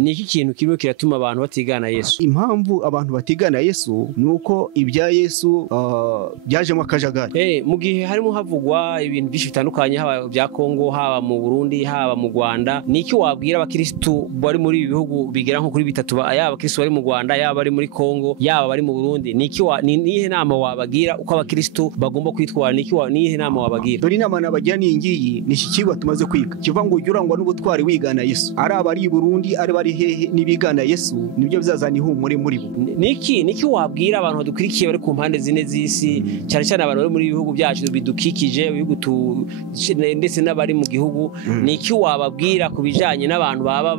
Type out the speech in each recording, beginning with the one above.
ni iki kintu kirimo kiratuma abantu batigana Yesu? Impamvu abantu batigana Yesu nuko ibya Yesu byajemo akajagari. Mu gihe harimo havugwa ibintu byinshi bitandukanye, haba bya Kongo, haba mu Burundi, haba mu Rwanda, niki wabwira abakristo bari muri ibi bihugu bigera nko kuri bitatu, yaba abakristo bari mu Rwanda, yaba bari muri Kongo, yaba bari mu Burundi, nihe nama wabagira uko abakristo bagomba kwitwara? Nihe nama wabagira? Dore inama nabagira ni ngiyi, ni ikigwa tumaze kwiga kiva ngo urangwa n'ubutwari wigana Yesu. Ari abari i Burundi, ari bari hehe nibigana Yesu, nibyo bizazana ihumure muri bo. Niki wabwira abantu badukurikiye bari ku mpande zine z'isi, cyane cyane abantu bari muri ibihugu byacu bidukikije, ibihugu ndetse n'abari mu gihugu, niki wababwira kubijanye n'abantu baba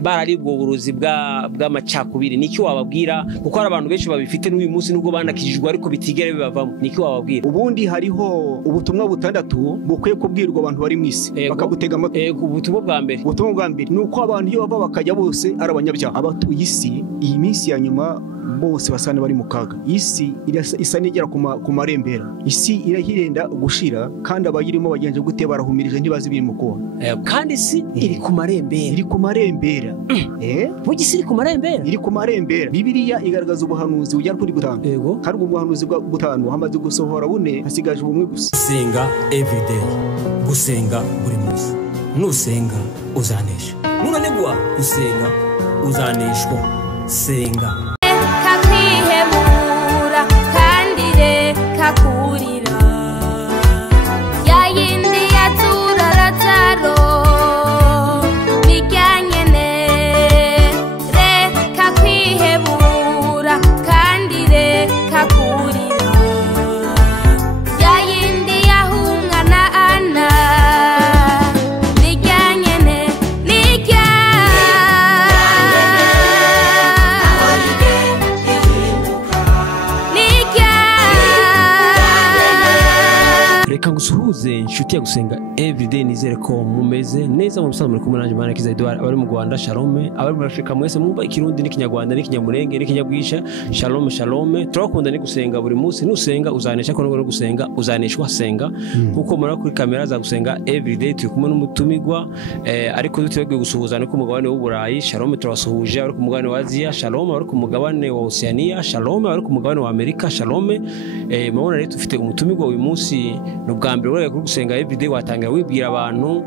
bararibwo uburuzi bw'amacakubiri? Niki wababwira kuko hari abantu benshi babifite n'uyu munsi nubwo bandakijijwe ariko bitigere bibavamo? Niki wababwira? Ubundi hariho ubutumwa butandatu bukwiye kubwirwa abantu bari mu isi bakagutega amatwi. Ubutumwa bwa mbere nuko abantu iyo bava bakajya bose ari abanyabyaha. Abatuye isi iyi minsi ya nyuma bose basana bari mu kaga. Isi isa n'igera ku marembera, isi irahirenda gushira, kandi abayirimo bagenje gute barahumirije ntibazi biri mu kuba. Kandi isi iri ku marembera. Bugisi iri ku marembera. Bibiliya igaragaza ubuhanuzi bujya kuri butanu. Kandi ubwo buhanuzi bwa butanu hamaze gusohora bune, hasigaje ubumwe gusa. Senga everyday, gusenga buri munsi. Nusenga uzanesha, nunanigwa gusenga uzaneshwa. Senga kakwihebura kandi reka kurira, yayindi yatura rataro bijyanyene. Reka kwihebura kandi reka kurira, yayindi yahumwa na Ana bijyanyene. Reka ngusuhuze inshuti ya Gusenga Everyday, nizere ko mumeze neza mu bisanzwe. Muri kumwe nanje Mana Kiza Edouard, abari mu Rwanda shalom, abari muri Afrika mwese mwumva ikirundi n'ikinyarwanda n'ikinyamurenge n'ikinyabwisha, shalom shalom. Turakunda ni gusenga buri munsi. Nusenga uzanesha, ko no gusenga uzaneshwa. Senga kuko muri kuri kamera za Gusenga Everyday turi kumwe n'umutumigwa, ariko dutebwe gusuhuza no ku mugabane w'Uburayi. Shalom turabasuhuje abari ku mugabane wa Asia, shalom abari ku mugabane wa Oceania, shalom abari ku mugabane wa Amerika, shalom. Mabona rero dufite umutumigwa uyu munsi. N'ubwa mbere ureke Gusenga Everyday watangira wibwira abantu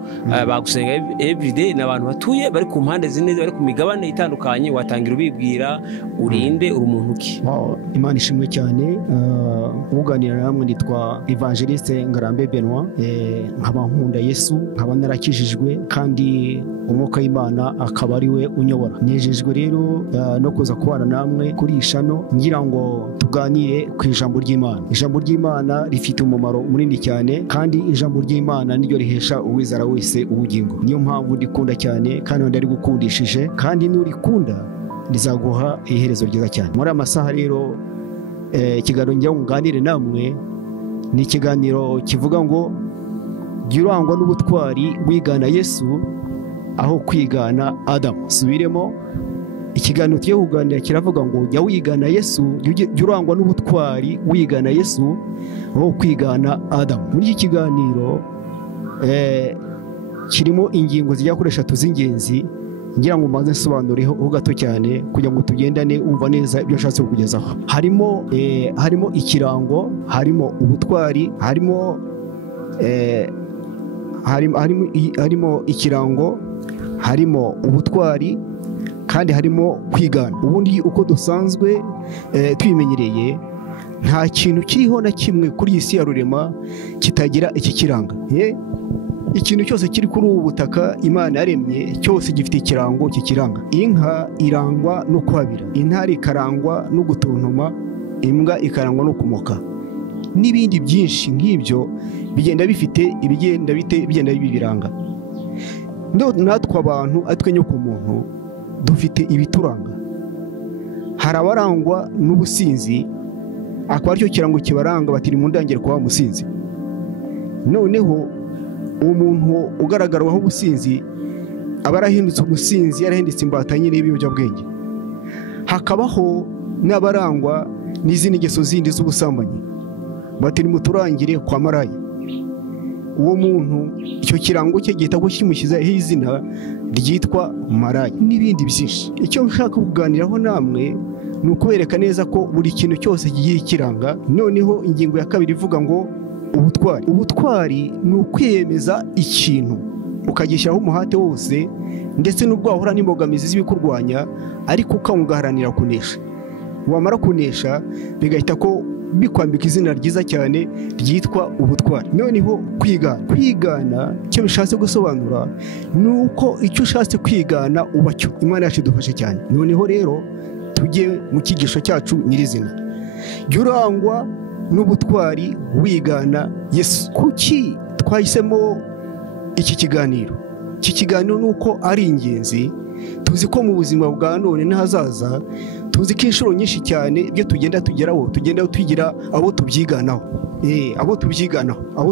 bagusenga Everyday n'abantu batuye bari ku mpande zine bari ku migabane itandukanye, watangira ubibwira urinde urumuntu ki? Imana ishimwe cyane. Uganira namwe nitwa Evangeliste Ngarambe Benoit, nkaba nkunda Yesu, nkaba narakijijwe kandi umwuka w'Imana akaba ari we unyobora. Nejejwe rero no kuza kubana namwe kuri ishano ngira ngo tuganire ku ijambo ry'Imana. Ijambo ry'Imana rifite umumaro munini cyane, kandi ijambo ry'Imana niryo rihesha uwizera wese ubugingo. Niyo mpamvu ndikunda cyane kandi ndari gukundishije, kandi nurikunda rizaguha iherezo ryiza cyane. Muri amasaha rero ikiganiro njya nganire namwe ni ikiganiro kivuga ngo jya urangwa n'ubutwari wigana Yesu aho kwigana Adamu. Subiremo, ikiganiro tugiye kuganira kiravuga ngo jya wigana Yesu, jya urangwa n'ubutwari wigana Yesu aho kwigana Adamu. Muri iki kiganiro kirimo ingingo zijya kuri 3 z'ingenzi, ngira ngo mbanze nsobanureho gato cyane kugira ngo tugendane umva neza ibyo nshatse kukugezaho. Harimo ikirango, harimo ubutwari, harimo ikirango, harimo ubutwari, kandi harimo kwigana. Ubundi uko dusanzwe twimenyereye, nta kintu kiriho na kimwe kuri iyi si ya rurema kitagira iki kiranga. Ikintu cyose kiri kuri ubu butaka Imana yaremye cyose gifite ikirango kikiranga. Inka irangwa no kwabira, intare ikarangwa no gutontoma, imbwa ikarangwa no kumoka, n'ibindi byinshi nk'ibyo bigenda bifite bigenda bibiranga. Natwe abantu atwe nyo ku muntu dufite ibituranga. Hari abarangwa n'ubusinzi, akaba aricyo kirango kibaranga, batiri mu ndangire kuba umusinzi. Noneho umuntu ugaragaraho ubusinzi aba arahindutse umusinzi, yarahindutse imbatanye n'ibiyobyabwenge. Hakabaho n'abarangwa n'izindi ngeso zindi z'ubusambanyi, batiri muturangire kwa maraya. uwo muntu icyo kirango cye gihita kimushyizeho izina ryitwa maraya n'ibindi byinshi. Icyo nshaka kuganiraho namwe ni ukubereka neza ko buri kintu cyose kigiye kiranga. Noneho ingingo ya kabiri ivuga ngo ubutwari ni ukwiyemeza ikintu ukagishyiraho umuhate wose, ndetse n'ubwo wahura n'imbogamizi z'ibikurwanya ariko ukamugaharanira kunesha. Wamara kunesha bigahita ko bikwambika izina ryiza cyane ryitwa ubutwari. Noneho kwigana icyo bishatse gusobanura ni uko icyo ushatse kwigana uba cyo. Imana yacu idufashe cyane. Noneho rero tujye mu cyigisho cyacu nyirizina. Jya urangwa n'ubutwari wigana Yesu. Kuki twahisemo iki kiganiro? Iki kiganiro ni uko ari ingenzi. Tuzi ko mu buzima bwa none n'ahazaza, tuzi ko inshuro nyinshi cyane ibyo tugenda tugeraho tugenda tugira abo tubyiganaho. abo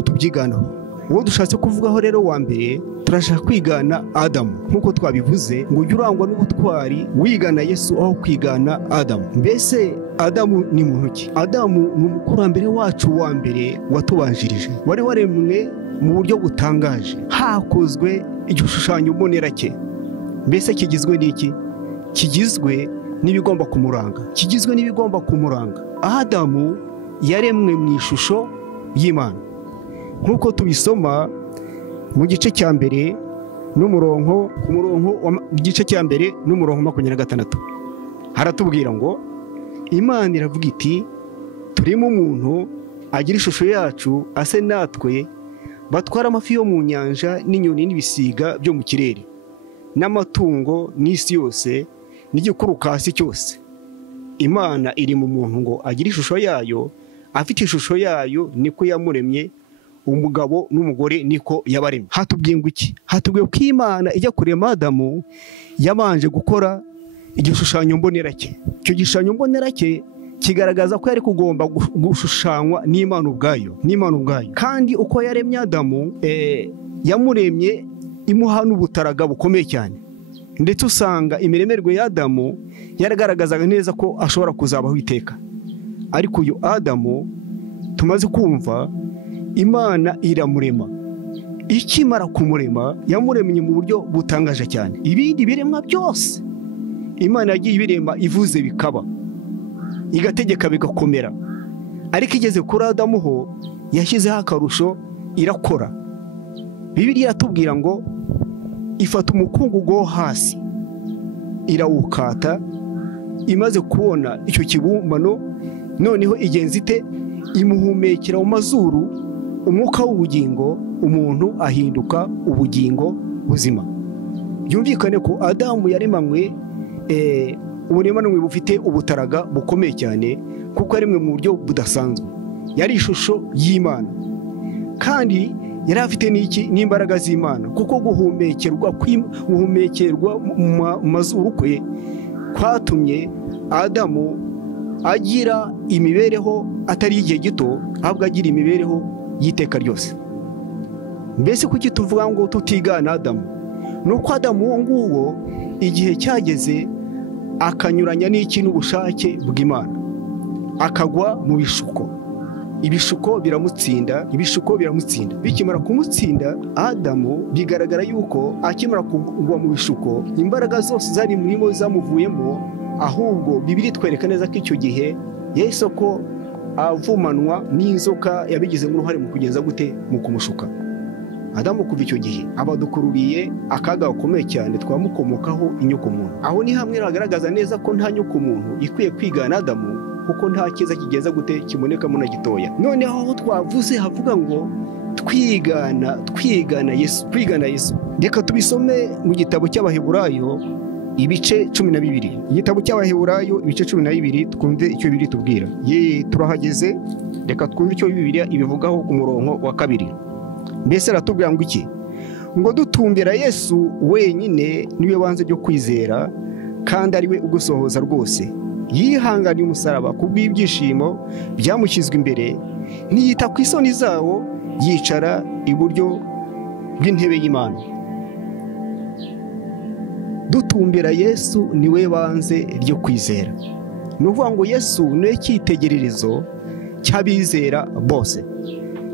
tubyiganaho. Uwo dushatse kuvugaho rero wa mbere, turashaka kwigana Adamu. Nk'uko twabivuze ngo ujye urangwa n'ubutwari wigana Yesu aho kwigana Adamu. Mbese Adamu ni muntu ki? Adamu ni umukurambere wacu wa mbere watubanjirije, wari waremwe mu buryo butangaje, hakozwe igishushanyo mbonera cye. Mbese kigizwe n'iki? Kigizwe n'ibigomba kumuranga. Adamu yaremwe mu ishusho y'Imana, nk'uko tubisoma mu gice cya mbere n'umurongo igice cya mbere n'umurongo 26. Haratubwira ngo Imana iravuga iti, turimo umuntu agira ishusho yacu, ase natwe, batwara amafi yo mu nyanja n'inyoni n'ibisiga byo mu kirere n'amatungo n'isi yose n'igikuruka hasi cyose. Imana iri mu muntu ngo agire ishusho yayo, afite ishusho yayo niko yamuremye, umugabo n'umugore niko yabaremye. Hatubwiye ngo iki? Hatubwiye ko Imana ijya kurema Adamu yabanje gukora igishushanyo mbonera cye. Icyo gishushanyo mbonera cye kigaragaza ko yari kugomba gushushanywa n'Imana ubwayo. Kandi uko yaremye Adamu, yamuremye imuha n'ubutaraga bukomeye cyane, ndetse usanga imiremerwe ya Adamu yaragaragazaga neza ko ashobora kuzabaho iteka. Ariko uyu Adamu tumaze kumva, Imana iramurema. Ikimara kumurema, yamuremye mu buryo butangaje cyane. Ibindi biremwa byose Imana yagiye ibirema ivuze bikaba, igategeka bigakomera. Ariko igeze kuri Adamu ho yashyizeho akarusho, irakora. Bibiliya iratubwira ngo ifata umukungugu wo hasi irawukata, imaze kubona icyo kibumbano, noneho igenza ite? Imuhumekera mu mazuru umwuka w'ubugingo, umuntu ahinduka ubugingo buzima. Byumvikane ko Adamu yaremanywe uburemanwe bufite ubutaraga bukomeye cyane, kuko yarimwe mu buryo budasanzwe. Yari ishusho y'Imana, kandi yari afite n'imbaraga z'Imana, kuko guhumekerwa mu mazuru kwe kwatumye Adamu agira imibereho atari igihe gito, ahubwo agira imibereho y'iteka ryose. Mbese kuki tuvuga ngo tutigana Adamu? Nuko Adamu uwo nguwo igihe cyageze akanyuranya n'ubushake bw'Imana, akagwa mu bishuko. Ibishuko biramutsinda. Bikimara kumutsinda, Adamu bigaragara yuko akimara kugwa mu bishuko, imbaraga zose zari murimo zamuvuyemo, ahubwo Bibiliya itwereka neza ko icyo gihe yahise ko avumanwa n'inzoka yabigizemo uruhare mu kugeza gute? Mu kumushuka. Adamu kuva icyo gihe abadukururiye akaga gakomeye cyane twamukomokaho inyokomuntu. Aho ni hamwe hagaragaza neza ko nta nyokomuntu ikwiye kwigana Adamu, kuko nta cyiza kigeza gute kibonekamo na gitoya. Noneho aho twavuze havuga ngo twigana Yesu. Reka tubisome mu gitabo cy'Abaheburayo ibice 12. Igitabo cy'Abaheburayo ibice 12, twumve icyo Bibiliya tubwira. Turahageze, reka twumve icyo Bibiliya ibivugaho ku murongo wa 2. Mbese aratubwira ngo iki? Ngo dutumbira Yesu wenyine niwe banze byo kwizera, kandi ari we ugusohoza rwose. Yihanganiye umusaraba kubw'ibyishimo byamushyizwe imbere, ntiyita ku isoni zawo, yicara iburyo bw'intebe y'Imana. Dutumbira Yesu niwe banze ryo kwizera. Ni ukuvuga ngo Yesu niwe cyitegererezo cy'abizera bose.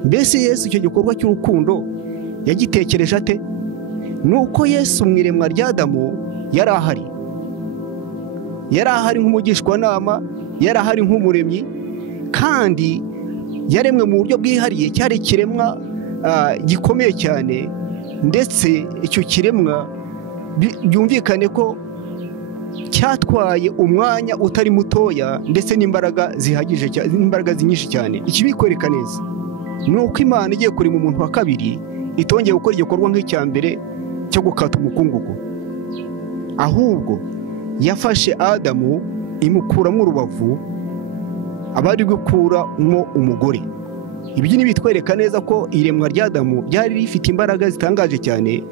mbese Yesu icyo gikorwa cy'urukundo yagitekereje ate? Nuko Yesu mu iremwa rya Adamu yari ahari nk'umugishwanama, yari ahari nk'umuremyi, kandi yaremwe mu buryo bwihariye. Cyari ikiremwa gikomeye cyane, ndetse icyo kiremwa byumvikane ko cyatwaye umwanya utari mutoya ndetse n'imbaraga zihagije, imbaraga nyinshi cyane. Ikibikwereka neza ni uko Imana igiye kurema umuntu wa kabiri itongeye gukora igikorwa nk'icya mbere cyo gukata umukungugu, ahubwo yafashe Adamu imukuramo urubavu, abari gukuramo umugore. Ibyo ni bitwereka neza ko iremwa rya Adamu ryari rifite imbaraga zitangaje cyane.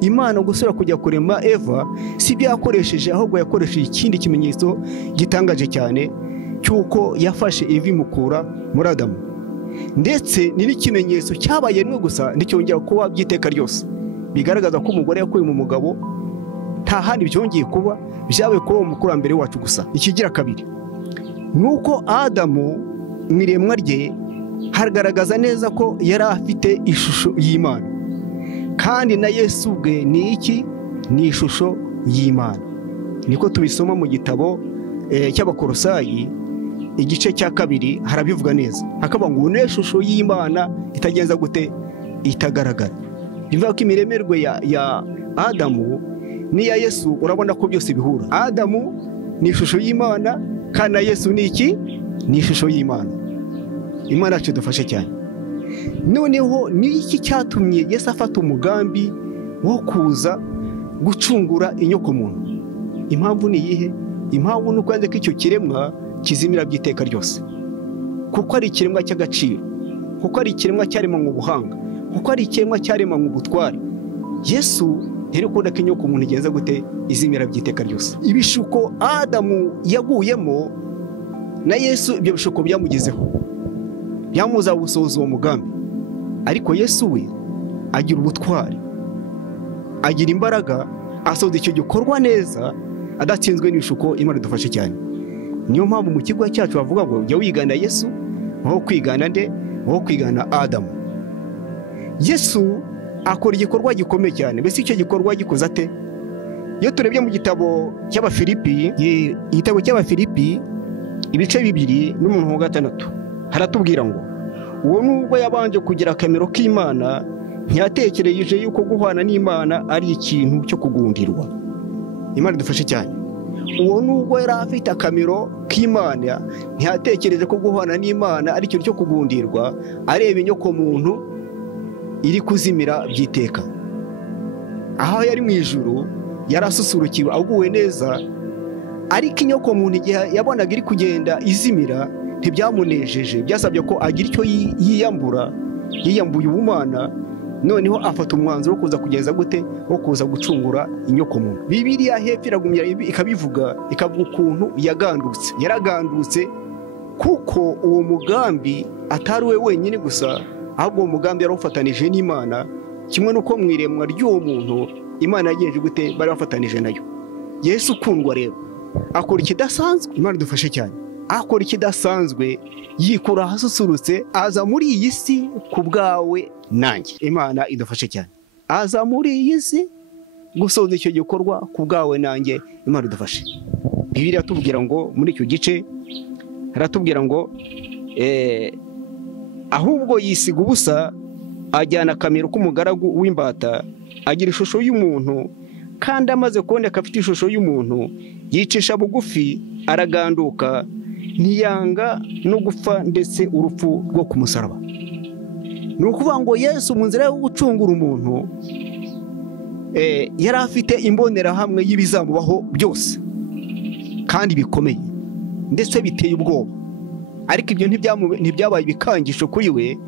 Imana gusura kujya kurema Eva si byakoresheje, ahubwo yakoresheje ikindi kimenyetso gitangaje cyane cy'uko yafashe Eva imukura muri Adamu, ndetse ni n'ikimenyetso cyabaye rimwe gusa nticyongera kuba by'iteka ryose, bigaragaza ko umugore yakuye mu mugabo, nta handi byongeye kuba, byabaye kuri uwo mukurambere wacu gusa. Ikigira kabiri ni uko Adamu mu iremwa rye hagaragaza neza ko yari afite ishusho y'Imana, kandi na Yesu ubwe ni iki? Ni ishusho y'Imana. Niko tubisoma mu gitabo cy'Abakolosayi igice cya 2, harabivuga neza, hakavuga ngo ni ishusho y'Imana itagenza gute? Itagaragara. Bivuga ko imiremerwe ya Adamu n'iya Yesu urabona ko byose bihura. Adamu ni ishusho y'Imana, kandi na Yesu ni iki? Ni ishusho y'Imana. Imana yacu idufashe cyane. Noneho ni iki cyatumye Yesu afata umugambi wo kuza gucungura inyokomuntu? Impamvu ni iyihe? Impamvu ni uko yanze ko icyo kiremwa kizimira by'iteka ryose, kuko ari ikiremwa cy'agaciro, kuko ari ikiremwa cyaremanywe mu buhanga, kuko ari ikiremwa cyaremanywe mu butware. Yesu rero ukunda ko inyokomuntu igenza gute? Izimira by'iteka ryose. Ibishuko Adamu yaguyemo na Yesu, ibyo bishuko byamugezeho, byamuza gusohoza uwo mugambi. Ariko Yesu we agira ubutwari, agira imbaraga, asohoza icyo gikorwa neza adatsinzwe n'ibishuko. Imana idufashe cyane. Niyo mpamvu mu kigo cyacu bavuga ngo jya wigana Yesu aho kwigana nde? Aho kwigana Adamu. Yesu akora igikorwa gikomeye cyane. Mbese icyo gikorwa gikoze ate? Iyo turebye mu gitabo cy'Abafilipi, igitabo cy'Abafilipi ibice 2:6, haratubwira ngo uwo nubwo yabanje kugira akamero k'Imana, ntiyatekereje yuko guhwana n'Imana ari ikintu cyo kugundirwa. Imana idufashe cyane. Uwo nubwo yari afite akamero k'Imana, ntiyatekereje ko guhwana n'Imana ari ikintu cyo kugundirwa, areba inyokomuntu iri kuzimira by'iteka. Aho yari mu ijuru yarasusurukiwe, aguwe neza, ariko inyokomuntu igihe yabonaga iri kugenda izimira ntibyamunejeje, byasabye ko agira icyo yiyambuye ubumana. Noneho afata umwanzuro wo kuza kugeza gute? Wo kuza gucungura inyokomuntu. Bibiliya hepfo iragumya ikabivuga, ikavuga ukuntu yaragandutse, kuko uwo mugambi atari we wenyine gusa, ahubwo uwo mugambi yarawufatanije n'Imana, kimwe n'uko mu iremwa ry'uwo muntu Imana yagenje gute? Bari bafatanije nayo. Yesu ukundwa rero akora ikidasanzwe. Imana idufashe cyane. Akora ikidasanzwe, yikura ahasusurutse, aza muri iyi si ku bwawe nanjye. Imana idufashe cyane. Aza muri iyi si gusoza icyo gikorwa ku bwawe nanjye. Imana idufashe. Bibiliya tubwira ngo muri icyo gice haratubwira ngo ahubwo yisiga ubusa, ajyana akamero k'umugaragu w'imbata, agira ishusho y'umuntu, kandi amaze kuboneka afite ishusho y'umuntu, yicisha bugufi, araganduka, ntiyanga no gupfa, ndetse urupfu rwo ku musaraba. Ni ukuvuga ngo Yesu mu nzira yo gucungura umuntu yari afite imbonerahamwe y'ibizamubaho byose, kandi bikomeye ndetse biteye ubwoba. Ariko ibyo ntibyabaye ibikangisho kuri we,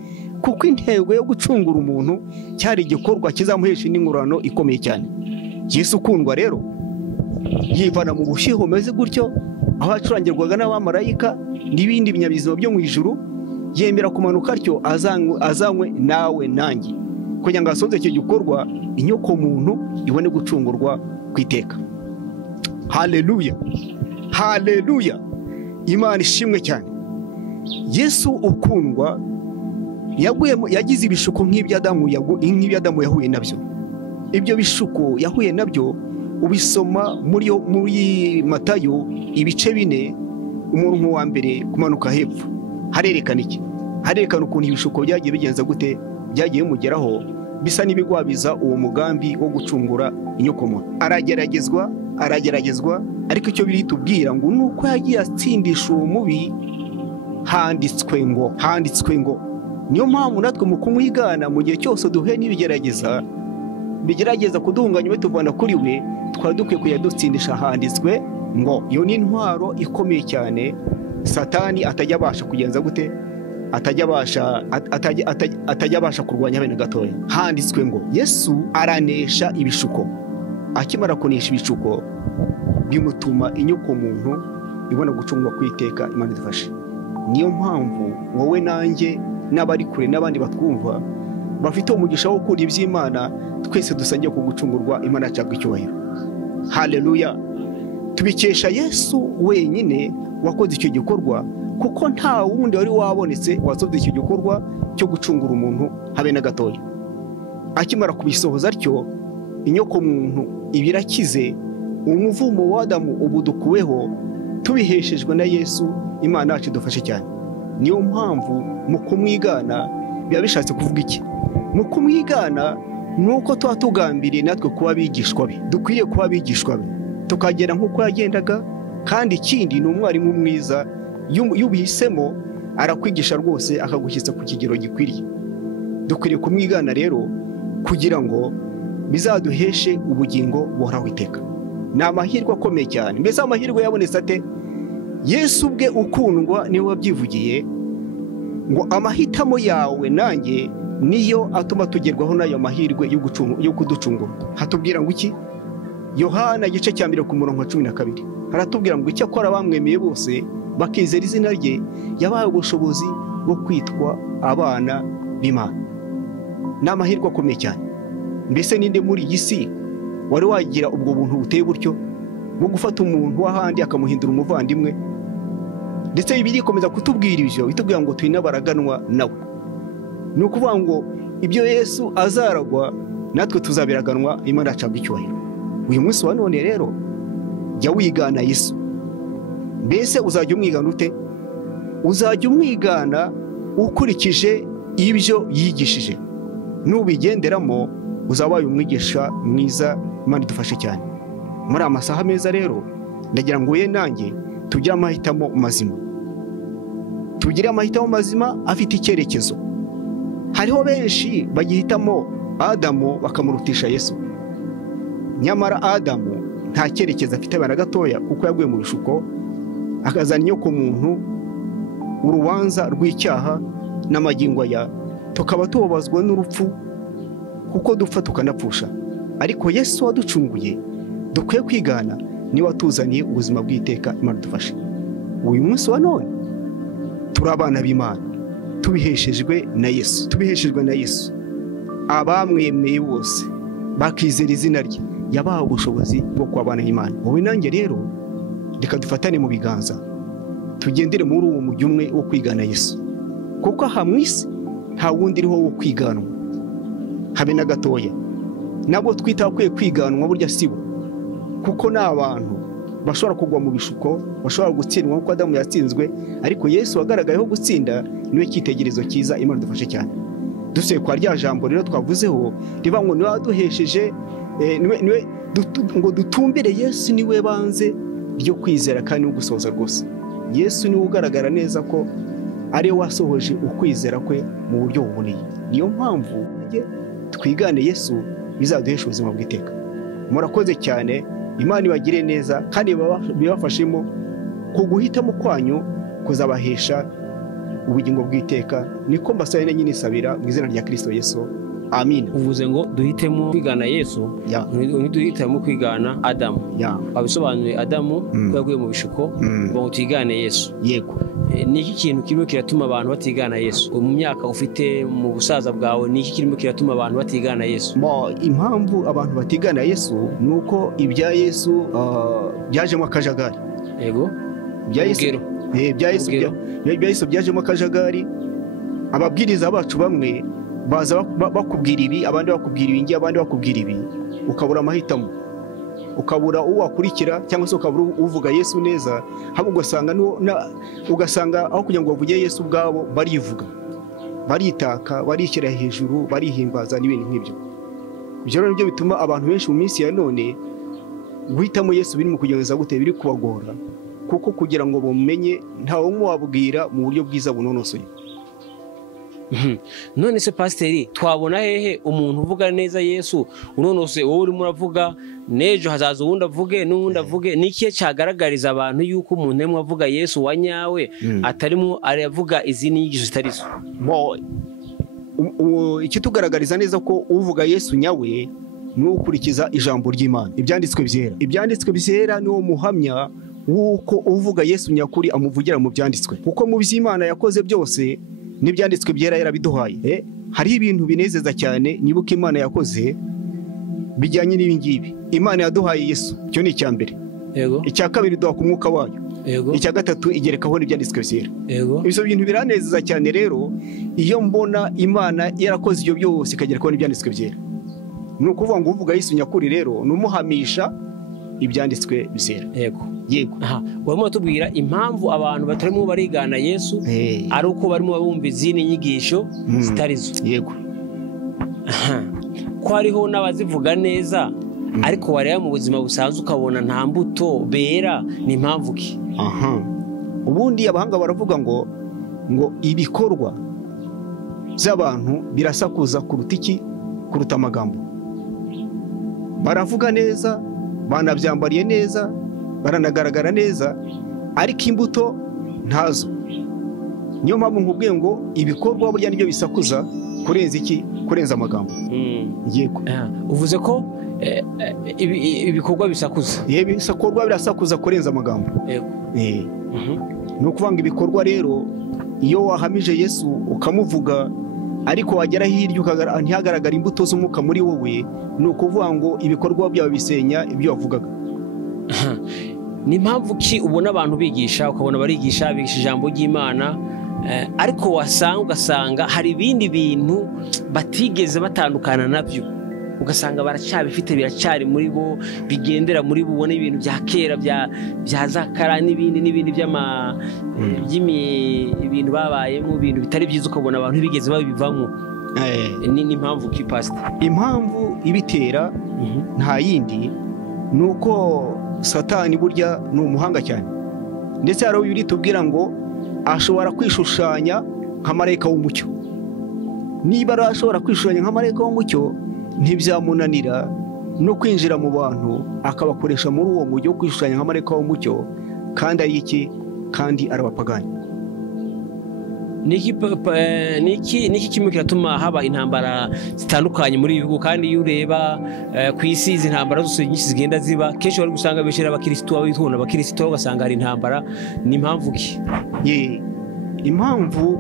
kuko intego yo gucungura umuntu cyari igikorwa kizamuhesha n'ingororano ikomeye cyane. Yesu ukundwa rero yivana mu bushyuhe bumeze gutyo, aho acurangirwaga n'abamarayika n'ibindi binyabizima byo mu ijuru, yemera kumanuka atyo azanywe nawe nanjye, kugira ngo asoze icyo gikorwa inyokomuntu ibone gucungurwa ku iteka. Haleluya, haleluya. Imana ishimwe cyane. Yesu ukundwa yagize ibishuko nk'ibyo Adamu yahuye nabyo. Ibyo bishuko yahuye nabyo ubisoma muri Matayo ibice 4 umurongo wa mbere kumanuka hepfo. Harerekana iki? Harerekana ukuntu ibishuko byagiye bigenza gute, byagiye mugeraho bisa n'ibigwabiza uwo mugambi wo gucungura inyokomuntu. Arageragezwa ariko icyo biri tubwira ngo nuko yagiye atsindisha uwo mubi handitswe ngo. Niyo mpamvu natwe mu kumwigana mu gihe cyose duhe bigerageza kuduhunganya tuvana kuri we, twari dukwiye kuyadutsindisha handitswe ngo. Iyo ni intwaro ikomeye cyane Satani atajya abasha kugenza gute, atajya abasha kurwanya bene gatoya. Handitswe ngo Yesu aranesha ibishuko. Akimara kunesha ibishuko bimutuma inyokomuntu ibona gucungwa kwiteka. Imana idufashe. Niyo mpamvu wowe nanjye n'abari kure n'abandi batwumva bafite umugisha wo gukora iby'Imana, twese dusangiye ku gucungurwa. Imana yacabwa icyubahiro. Haleluya. Tubikesha Yesu wenyine wakoze icyo gikorwa, kuko nta wundi wari wabonetse wasohoza icyo gikorwa cyo gucungura umuntu habe na gatoya. Akimara kubisohoza atyo, inyoko muntu ibirakize, umuvumo wa Adamu ubudukuweho tubiheshejwe na Yesu. Imana yacu idufashe cyane. Niyo mpamvu mu kumwigana biba bishatse kuvuga iki? Mu kumwigana nuko tuba tugambiriye natwe kuba abigishwa be. Dukwiriye kuba abigishwa be tukagera nk'uko yagendaga, kandi ikindi ni umwarimu mwiza. Yubihisemo arakwigisha rwose akagushyitsa ku kigero gikwiriye. Dukwiriye kumwigana rero kugira ngo bizaduheshe ubugingo buhoraho iteka. Ni amahirwe akomeye cyane. Mbese amahirwe yabonetse ate? Yesu ubwe ukundwa niwe wabyivugiye ngo amahitamo yawe nanjye niyo atuma tugerwaho n'ayo mahirwe yo kuducungura. Hatubwira ngo iki? Yohana igice cya 1 ku murongo wa 12 haratubwira ngo icyo akora bamwemeye bose bakizera izina rye yabaye ubushobozi bwo kwitwa abana b'Imana. Ni amahirwe akomeye cyane. Mbese ninde muri iyi si wari wagira ubwo buntu buteye buryo bwo gufata umuntu w'ahandi akamuhindura umuvandimwe? Ndetse Bibiliya ikomeza kutubwira ibyo, itubwira ngo twinabaraganwa nawe. Ni ukuvuga ngo ibyo Yesu azaragwa natwe tuzabiraganwa. Imana yacabwa icyubahiro. Uyu munsi wa none rero jya wigana Yesu. Mbese uzajya umwigana ute? Uzajya umwigana ukurikije ibyo yigishije. Nubigenderamo uzabaye umwigisha mwiza. Imana idufashe cyane. Muri amasaha meza rero ndagira ngo nanjye tugire amahitamo mazima. Tugire amahitamo mazima afite icyerekezo. Hariho benshi bagihitamo Adamu bakamurutisha Yesu. Nyamara Adamu nta cyerekezo afite bana gatoya, kuko yaguye mu bishuko akazana inyoko muntu urubanza rw'icyaha n'amagingo aya tukaba tubabazwa n'urupfu, kuko dupfa tukanapfusha. Ariko Yesu waducunguye dukwiye kwigana, niwe watuzaniye ubuzima bw'iteka. Imana idufashe. Uyu munsi wa none turi abana b'Imana tubiheshejwe na Yesu. Abamwemeye bose bakizera izina rye yabaha ubushobozi bwo kuba abana b'Imana. Wowe nanjye rero reka dufatane mu biganza tugendere muri uwo mujyi umwe wo kwigana Yesu, kuko aha mu isi nta wundi uriho wo kwiganwa habe na gatoya. Nabo twitakwiye kwiganwa burya sibo, kuko n'abantu bashobora kugwa mu bishuko, bashobora gutsindwa nk'uko Adamu yatsinzwe, ariko Yesu wagaragayeho gutsinda niwe cyitegerezo cyiza. Imana idufashe cyane. Duseye kwa rya jambo rero twavuzeho riba ngo niwe waduhesheje ngo dutumbire Yesu niwe banze ryo kwizera kandi no gusohoza rwose. Yesu niwe ugaragara neza ko ari we wasohoje ukwizera kwe mu buryo buboneye. Niyo mpamvu twigane Yesu bizaduhesha ubuzima bw'iteka. Murakoze cyane. Imana ibagire neza kandi bibafashemo kuguhitamo kwanyu kuzabahesha ubugingo bw'iteka. Niko mbasaba nyine isabira mu izina rya Kristo Yesu. Amin. Uvuze ngo duhitemo kwigana Yesu, duhitemo kwigana Adamu. Abisobanuye Adamu ko yaguye mu bishuko, ngo twigane Yesu. Yego. Ni iki kintu kirimo kiratuma abantu batigana Yesu? Mu myaka ufite mu busaza bwawe, ni iki kirimo kiratuma abantu batigana Yesu? Impamvu abantu batigana Yesu nuko ibya Yesu byajemo akajagari. Yego. Bya Yesu byajemo akajagari. ababwiriza bacu bamwe baza bakubwira ibi, abandi bakubwira ibi, abandi bakubwira ibi, ukabura amahitamo, ukabura uwo wakurikira cyangwa se ukabura uvuga Yesu neza, ahubwo ugasanga aho kugira ngo bavuge Yesu ubwabo barivuga, baritaka, barishyira hejuru, barihimbaza n'ibintu nk'ibyo. Ibyo rero nibyo bituma abantu benshi mu minsi ya none guhitamo Yesu biri mu kugerageza gute, biri kubagora, kuko kugira ngo bamumenye ntawe umwe wabwira mu buryo bwiza bunonosoye. None se pasiteri, twabona hehe umuntu uvuga neza Yesu unonose? Wowe urimo uravuga, n'ejo hazaza uwundi avuge n'uwundi avuge. Ni ikihe cyagaragariza abantu yuko umuntu arimo avuga Yesu wa nyawe atarimo aravuga izindi nyigisho zitari zo? Ikitugaragariza neza ko uvuga Yesu nyawe ni ukurikiza ijambo ry'Imana, ibyanditswe byera. Ibyanditswe byera niwo muhamya w'uko uvuga Yesu nyakuri amuvugira mu byanditswe, kuko mu by'Imana yakoze byose n'ibyanditswe byera yarabiduhaye. Hariho ibintu binezeza cyane nibuka Imana yakoze bijyanye n'ibi ngibi. Imana yaduhaye Yesu, cyo ni icya mbere. Yego. Icya kabiri duha ku mwuka wayo. Yego. Icya gatatu igerekaho n'ibyanditswe byera. Yego. Ibyo bintu biranezeza cyane. Rero iyo mbona Imana yarakoze ibyo byose ikagerekaho n'ibyanditswe byera, ni ukuvuga ngo uvuga Yesu nyakuri rero ni umuhamisha ibyanditswe byera. Yego. Yego. Barimo batubwira impamvu abantu batarimo barigana Yesu ari uko barimo bumva izindi nyigisho zitari zo. Yego. Ko hariho n'abazivuga neza ariko wareba mu buzima busanzwe ukabona nta mbuto bera, ni impamvu ki? Ubundi abahanga baravuga ngo ibikorwa by'abantu birasakuza kuruta iki? Kuruta amagambo. Baravuga neza, banabyambariye neza, baranagaragara neza, ariko imbuto ntazo. Niyo mpamvu nkubwiye ngo ibikorwa burya nibyo bisakuza kurenza iki? Kurenza amagambo. Yego. Uvuze ko ibikorwa bisakuza. Ibikorwa birasakuza kurenza amagambo. Yego. Ni ukuvuga ngo ibikorwa rero iyo wahamije Yesu ukamuvuga ariko wagera hirya ntihagaragara imbuto z'umwuka muri wowe, ni ukuvuga ngo ibikorwa byawe bisenya ibyo wavugaga. Ni impamvu ki ubona abantu bigisha, ukabona barigisha ijambo ry'Imana, ariko ugasanga hari ibindi bintu batigeze batandukana nabyo, ugasanga baracyabifite, biracyari muri bo, bigendera muri bo, ubona ibintu bya kera bya zakara n'ibindi ibintu babayemo, ibintu bitari byiza, ukabona abantu bigeze babivamo. Ni impamvu ki pastor? Impamvu ibitera nta yindi, ni uko Satani burya ni umuhanga cyane, ndetse hari uyu tubwira ngo ashobora kwishushanya nka marayika w'umucyo. Niba ashobora kwishushanya nka marayika w'umucyo, ntibyamunanira no kwinjira mu bantu akabakoresha muri uwo mujyi wo kwishushanya nka marayika w'umucyo, kandi ari iki? Kandi arabapagani. Niki kimwe kiratuma haba intambara zitandukanye muri ibi bihugu? Kandi iyo ureba ku isi izi ntambara zose nyinshi zigenda ziba, kenshi bari gusanga beshera abakirisitu, abituna abakirisitu, ugasanga hari intambara. Ni impamvu ki? Impamvu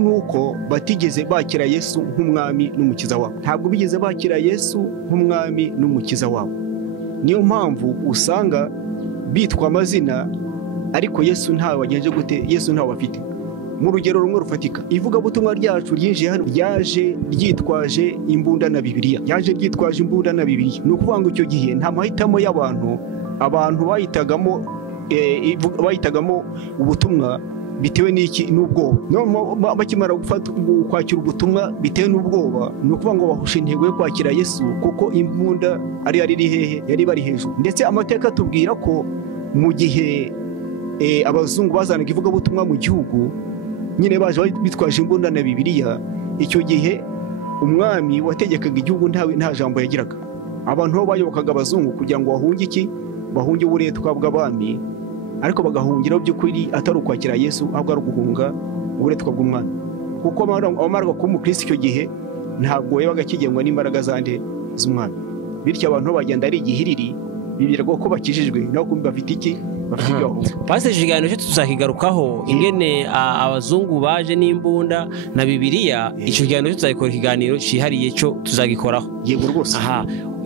ni uko batigeze bakira Yesu nk'umwami n'umukiza wabo. Ntabwo bigeze bakira Yesu nk'umwami n'umukiza wabo. Niyo mpamvu usanga bitwa amazina ariko Yesu ntawe wagenje gute, Yesu ntawe afite. Mu rugero rumwe rufatika, ivugabutumwa ryacu ryinjiye hano ryaje ryitwaje imbunda na Bibiliya. Ni ukuvuga ngo icyo gihe nta mahitamo y'abantu, abantu bahitagamo ubutumwa bitewe n'iki? N'ubwoba. Bakimara kwakira ubutumwa bitewe n'ubwoba, ni ukuvuga ngo bahusha intego yo kwakira Yesu, kuko imbunda ari iri hehe? Yari bari hejuru. Ndetse amateka atubwira ko mu gihe abazungu bazanaga ivugabutumwa mu gihugu, nyine baje bitwaje imbunda na Bibiliya, icyo gihe umwami wategekaga igihugu nta jambo yagiraga. Abantu bo bayobokaga abazungu kugira ngo bahunge iki? Bahunge uburetwa bw'abami, ariko bagahungiraho by'ukuri atari ukwakira Yesu, ahubwo ari uguhunga uburetwa bw'umwami. Kuko abamaraga kuba umukristo icyo gihe ntabwo yabaga akigengwa n'imbaraga z'umwami, bityo abantu bagenda ari igihiriri, bibwirwa ko bakijijwe, naho kumva bafite iki? Pastor, ikiganiro cyo tuzakigarukaho ingene abazungu baje n'imbunda na Bibiliya. Icyo kiganiro tuzakora ikiganiro cyihariye cyo tuzagikoraho. Yego rwose.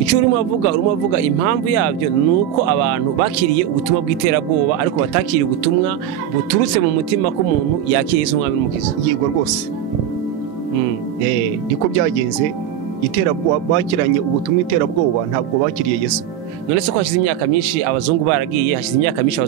icyo urimo avuga impamvu yabyo ni uko abantu bakiriye ubutumwa bw'iterabwoba ariko batakiriye ubutumwa buturutse mu mutima ko umuntu yakiriye Yesu umwami n'umukiza. yego rwose niko byagenze. Iterabwoba bakiranye ubutumwa iterabwoba ntabwo bakiriye Yesu. None se ko hashize imyaka myinshi abazungu baragiye, hashize imyaka myinshi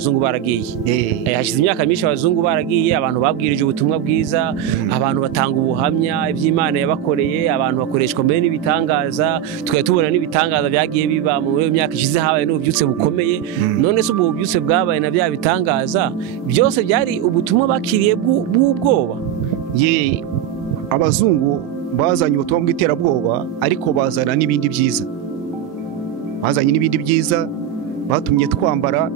abazungu baragiye, abantu babwirije ubutumwa bwiza, abantu batanga ubuhamya iby'Imana yabakoreye, abantu bakoreshwa mbere n'ibitangaza, tukaba tubona n'ibitangaza byagiye biba mu myaka ishize, habaye n'ububyutse bukomeye. None se ubwo bubyutse bwabaye na bya bitangaza byose byari ubutumwa bakiriye bw'ubwoba? Abazungu bazanye ubutumwa bw'iterabwoba ariko bazana n'ibindi byiza. Bazanye n'ibindi byiza, batumye twambara,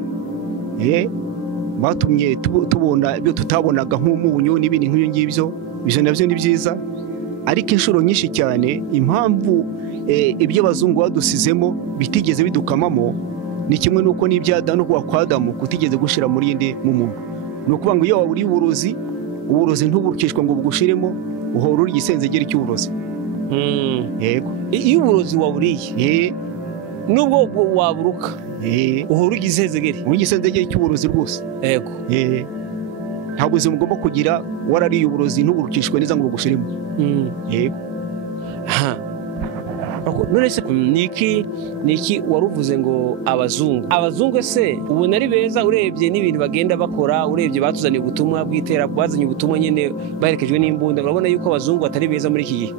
batumye tubona ibyo tutabonaga nk'umunyu n'ibindi nk'ibyo ngibyo. Ibyo nabyo ni byiza, ariko inshuro nyinshi cyane impamvu ibyo abazungu badusizemo bitigeze bidukamamo ni kimwe n'uko n'ibya Adamu kwa Adamu kutigeze gushira muri indi mu muntu. Ni ukuvuga ngo iyo waburiye uburozi ntuburukishwa ngo bugushiremo, uhora uri igisenzegeri cy'uburozi. Yego, iyo uburozi waburiye nubwo waburuka uhora ugisenzegeri, igisenzegeri cy'uburozi rwose. Yego, nta buzima ugomba kugira warariye uburozi ntuburukishwe neza ngo bugushiremo. Yego. None se niki waruvuze ngo abazungu se ubona ari beza urebye n'ibintu bagenda bakora, urebye batuzaniye ubutumwa bw'iterabwoba, bazanye ubutumwa nyine baherekejwe n'imbunda, urabona yuko abazungu batari beza muri iki gihe?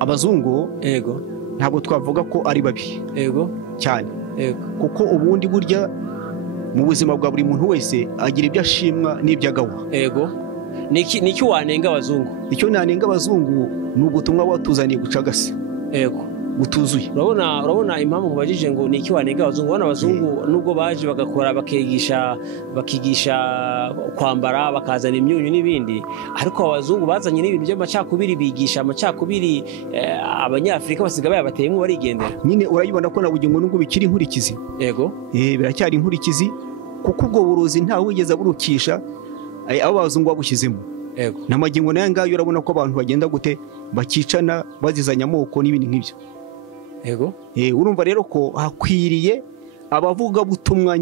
Abazungu yego ntabwo twavuga ko ari babi. Yego cyane. Yego, kuko ubundi burya mu buzima bwa buri muntu wese agira ibyo ashimwa n'ibyo agawa. Yego, niki wanenga abazungu? Icyo nanenga abazungu ni ubutumwa batuzaniye gucagase. Yego, butuzuye. Urabona impamvu mubajije ngo niki wanenga abazungu? Bana abazungu nubwo baje bagakora bakigisha kwambara, bakazana imyunyu n'ibindi, ariko abazungu bazanye n'ibintu by'amacakubiri, bigisha amacakubiri, abanyafrika basigaye bateyemo barigendera. Nyine urayibona ko nabugingo nubwo bikiri inkurikizi. Yego, biracyari inkurikizi, kuko ubwo burozi nta wigeze burukisha abo abazungu babushyizemo. Yego, n'amagingo nayo ngayo urabona ko abantu bagenda gute bakicana bazizanya amoko n'ibindi nk'ibyo. Yego, urumva rero ko hakwiriye abavugabutumwa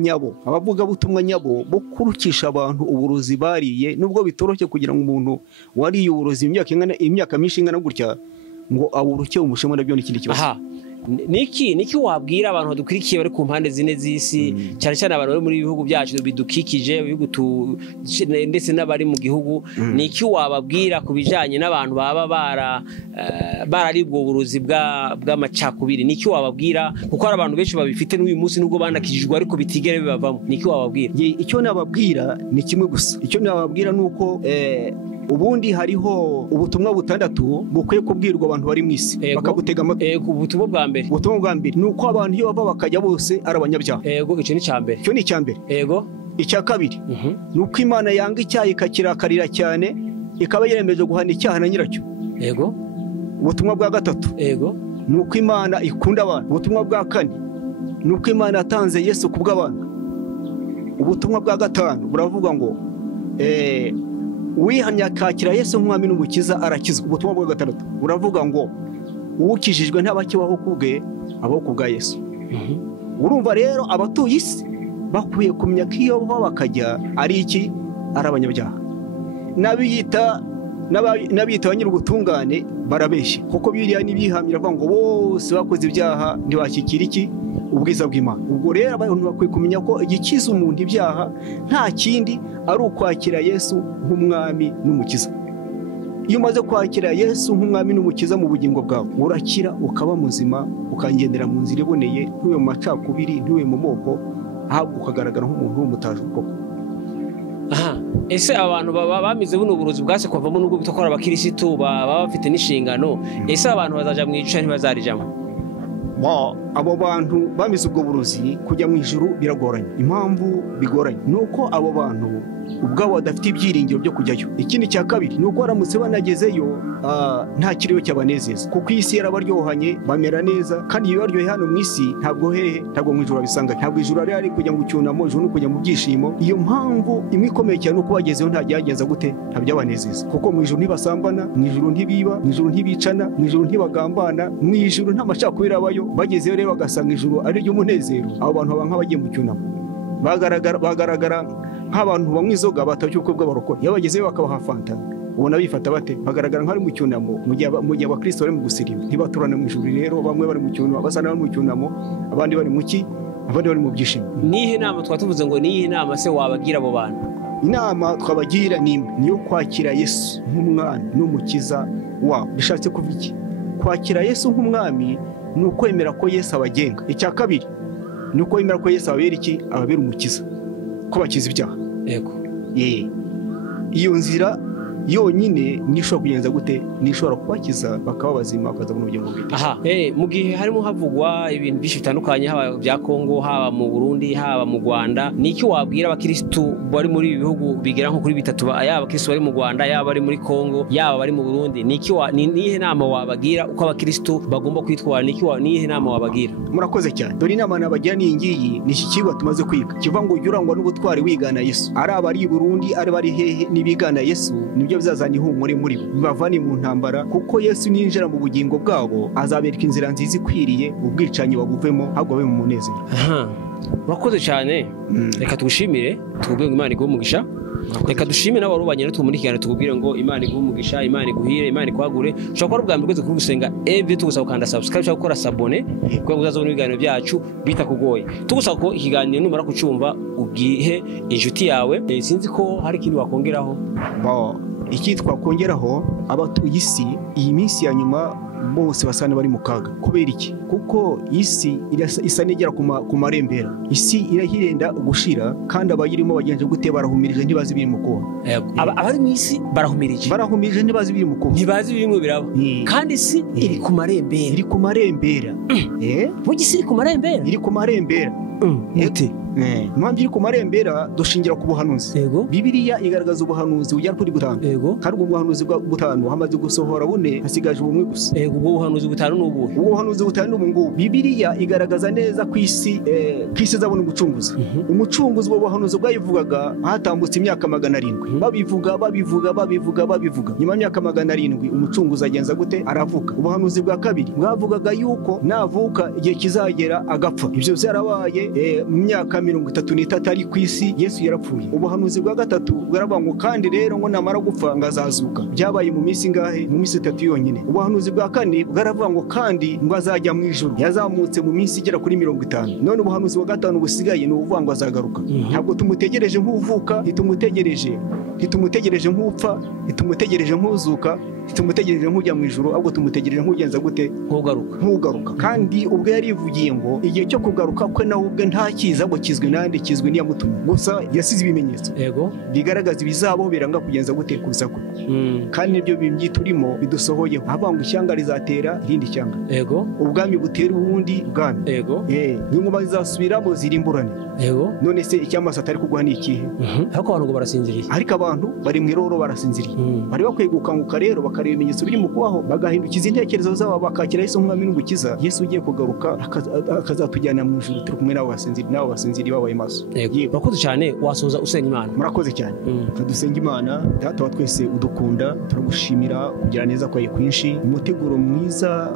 nyabo bo kurukisha abantu uburozi bariye, nubwo bitoroshye kugira ngo umuntu wariye uburozi imyaka myinshi ingana gutya ngo aburuke umushemo, nabyo ni ikindi kibazo. Niki wabwira abantu badukurikiye bari ku mpande zine z'isi, cyane cyane abantu bari muri bihugu byacu bidukikije, ndetse n'abari mu gihugu, niki wababwira ku bijanye n'abantu baba bararibwa uburozi bw'amacakubiri? Niki wababwira? Kuko hari abantu benshi babifite n'uyu munsi nubwo banakijijwe ariko bitigere bibavamo. Niki wababwira? Icyo nababwira ni kimwe gusa. Icyo nababwira nuko ubundi hariho ubutumwa butandatu bukwiye kubwirwa abantu bari mu isi bakagutega amatwi. Ubutumwa bwa mbere ni uko abantu iyo bava bakajya bose ari abanyabyaha. Icyo ni icya mbere. Icya kabiri ni uko Imana yanga icyaha ikakirakarira cyane, ikaba yemeje guhana icyaha na nyiracyo. Ubutumwa bwa gatatu ni uko Imana ikunda abantu. Ubutumwa bwa kane ni uko Imana yatanze Yesu kubw'abantu. Ubutumwa bwa gatanu buravuga ngo uwihamya akakira Yesu nk'umwami n'umukiza arakizwa. Ubutumwa bwa gatandatu buravuga ngo uwukijijwe ntabakibaho kubwe abaho kubwa Yesu. Urumva rero abatuye isi bakwiye kumenya ko iyo bava bakajya ari iki? Ari abanyabyaha. N'abiyita abanyir'ubutungane barabeshya, kuko Bibiliya n'ibihamya iravuga ngo bose bakoze ibyaha ntibashyikira iki? Ubwiza bw'Imana. Ubwo rero abantu bakwiye kumenya ko igikiza umuntu ibyaha nta kindi ari ukwakira Yesu nk'umwami n'umukiza. Iyo umaze kwakira Yesu nk'umwami n'umukiza mu bugingo bwawe, urakira ukaba muzima, ukangendera mu nzira iboneye, ntuwe mu macakubiri, ntuwe mu moko, ahubwo ukagaragara nk'umuntu w'umutaje koko. Ese abantu bamize buno burozi bwase kwavamo nubwo bitakora abakirisitu baba bafite n'inshingano, ese abantu bazaja mu ijuru ntibazarijamo? Abo bantu bamize ubwo burozi kujya mu ijuru biragoranye. Impamvu bigoranye nuko abo bantu ubwabo badafite ibyiringiro byo kujyayo. Ikindi cya kabiri nuko baramutse banagezeyo nta kiriyo cyabanezeza kuko iyi si yarabaryohanye bamera neza kandi iyo baryoheye hano mu isi ntabwo mu ijuru babisanga ntabwo ijuru ari kujya mu cyunamo ijuru ni kujya mu byishimo iyo mpamvu imwe ikomeye cyane uko bagezeho nta byagenza gute ntabyabanezeza kuko mu ijuru ntibasambana mu ijuru ntibiba mu ijuru ntibicana mu ijuru ntibagambana mu ijuru nta macakubiri abayo bagezeyo rero bagasanga ijuru ari ry'umunezero abo bantu baba nk'abagiye mu cyunamo bagaragara nk'abantu banywa inzoga batashye ubukwe bw'abarokore iyo bagezeyo bakabaha fanta ubona bifata bate bagaragara nk'ari mu cyunamo mu gihe abakristo bari mu gusirimu ntibaturane mu ijuru rero bamwe bari mu cyunamo basa n'abari mu cyunamo abandi bari mu ki abandi bari mu byishimo nihe nama twatuvuze ngo nihe nama se wabagira abo bantu inama twabagira niyo kwakira Yesu nk'umwami n'umukiza wabo bishatse kuvuga iki kwakira Yesu nk'umwami ni ukwemera ko Yesu abagenga icya kabiri ni uko wemera ko Yesu ababera iki ababera umukiza ko bakiza ibyaha yego iyo nzira yonyine nishobora kugenza gute nishobora kubakiza bakaba bazima bakazabona ubugingo bwite mu gihe harimo havugwa ibintu byinshi bitandukanye haba bya Kongo haba mu Burundi haba mu Rwanda niki wabwira abakristo bari muri ibi bihugu bigera nko kuri bitatu yaba abakristo bari mu Rwanda yaba bari muri Kongo yaba bari mu Burundi nihe nama wabagira uko abakristo bagomba kwitwara nihe nama wabagira murakoze cyane dore inama nabagira ni ngiyi ni iki kigo tumaze kwiga kivuga ngo urangwa n'ubutwari wigana Yesu ari abari i Burundi ari bari hehe nibigana Yesu nibyo bizazana ihumure muri bo bavani mu ntambara kuko Yesu ninjira mu bugingo bwabo azabereka inzira nziza ikwiriye ubwicanyi babuvemo ahubwo babe mu munezero wakoze cyane reka tugushimire tubwire Imana iguhe umugisha reka dushime nawe warubanye no tumurikirana tukubwire ngo Imana iguhe umugisha Imana iguhire Imana ikwagure ushobora kuba ubwa mbere kuri gusenga tugusaba ukanda subscribe cyangwa gukora sabone kuko uzazabona ibiganiro byacu bitakugoye tugusaba ko ikiganiro numara kucumva ubwihe inshuti yawe sinzi ko hari ikintu wakongeraho iki twakongeraho abatuye isi iyi minsi ya nyuma bose basa n'abari mu kaga kubera iki kuko isi isa n'igera ku marembera isi irahirenda gushira kandi abayirimo bagenje gute barahumirije ntibazi biri mu kuba abari mu isi barahumirije ntibazi biri mu kuba ntibazi birimo biraba kandi isi iri ku marembera burya isi iri ku marembera ute impamvu iri ku marembera dushingira ku buhanuzi Bibiliya igaragaza ubuhanuzi bugera kuri 5 kandi ubwo buhanuzi bwa 5 hamaze gusohora bune hasigaje ubumwe gusa ubwo buhanuzi 5 n'ubuhe ubwo buhanuzi 5 n'ubungu Bibiliya igaragaza neza ku isi zabona umucunguzi ubwo buhanuzi bwayivugaga hatambutse imyaka 700 babivuga nyuma y'imyaka 700 umucunguzi agenza gute aravuka ubuhanuzi bwa kabiri bwavugaga yuko navuka igihe kizagera agapfa ibyo byarabaye mu myaka 33 ari ku isi Yesu yarapfuye ubuhanuzi bwa gatatu bwaravuga ngo kandi rero ngo namara gupfa ngazazuka byabaye mu minsi ngahe mu minsi 3 yonyine ubuhanuzi bwa kane bwaravuga ngo kandi ngo azajya mu ijuru yazamutse mu minsi igera kuri 50 none ubuhanuzi bwa gatanu busigaye ni uvuga ngo azagaruka ntabwo tumutegereje nk'uvuka ntitumutegereje nk'upfa ntitumutegereje nk'uzuka ntitumutegereje nk'ujya mu ijuru ahubwo tumutegereje nk'ugenza gute nk'ugaruka kandi ubwo yarivugiye ngo igihe cyo kugaruka kwe nawe ubwe nta kiza ngo kizwe nande kizwe niyamutumye gusa yasize ibimenyetso bigaragaza ibizabaho biranga kugenza gute kuza kwe kandi nibyo bimyiturimo bidusohoyeho ahabanga ishyanga rizatera irindi shyanga ubwami butera ubundi bwami n'inkuba zizasubiramo zirimburane none se icyamasa atari kugwa ni ikihe ariko abantu ngo barasinziriye ariko abantu bari mu iroro barasinziriye bari bakwiye gukanguka rero bakareba ibimenyetso biri mu kubaho bagahindukiza intekerezo zabo bakakira Yesu nk'umwami n'umukiza Yesu ugiye kugaruka akazatujyana mu ijuru turi kumwe n'abo basinziriye babaye maso murakoze cyane wasoza usenga Imana murakoze cyane dusenga Imana data wa twese udukunda turagushimira kugira neza kwawe kwinshi umuteguro mwiza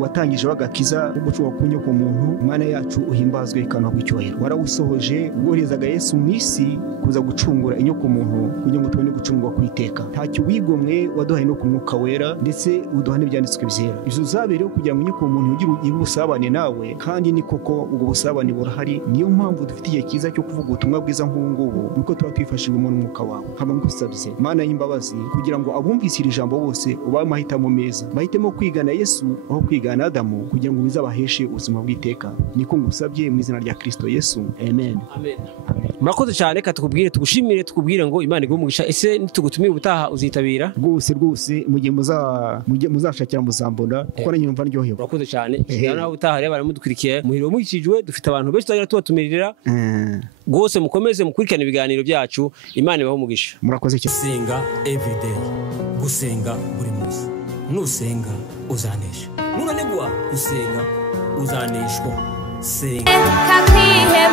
watangije wagakiza umuco wakunye ku muntu Imana yacu uhimbazwe ikana gucyuhira warawusohoje ubwoherezaga Yesu mu isi kuza gucungura inyoko muntu kugira ngo tubone gucungwa kwiteka ntacyo wigomwe waduhaye no ku mwuka wera ndetse uduha n'ibyanditswe byera izo zabereho kugira ngo inyoko umuntu ugire ubusabane nawe kandi ni koko ubwo busabane burahari niyo mpamvu dufite igihe cyiza cyo kuvuga ubutumwa bwiza nk'ubungubu nuko tuba twifashijwemo n'umwuka wawe nkaba ngusabye Mana y'imbabazi kugira ngo abumvise iri jambo bose ubahe amahitamo meza bahitemo kwigana Yesu aho kwigana Adamu kugira ngo bizabaheshe ubuzima bw'iteka niko ngusabye mu izina rya Kristo Yesu amen murakoze cyane reka tugushimire tukubwire ngo Imana iguhe umugisha ese nitugutumira ubutaha uzitabira rwose mu gihe muzashakira muzambona kuko nanjye numva ndyohewe murakoze cyane ikiganiro naho ubutaha rero baramudukurikiye muhiro mukijwe dufite abantu benshi tuzajya tubatumirira rwose mukomeze mukurikirane ibiganiro byacu Imana ibahe umugisha murakoze cyane senga everyday gusenga buri munsi nusenga uzanesha nunanigwa gusenga uzaneshwa senga kakwihe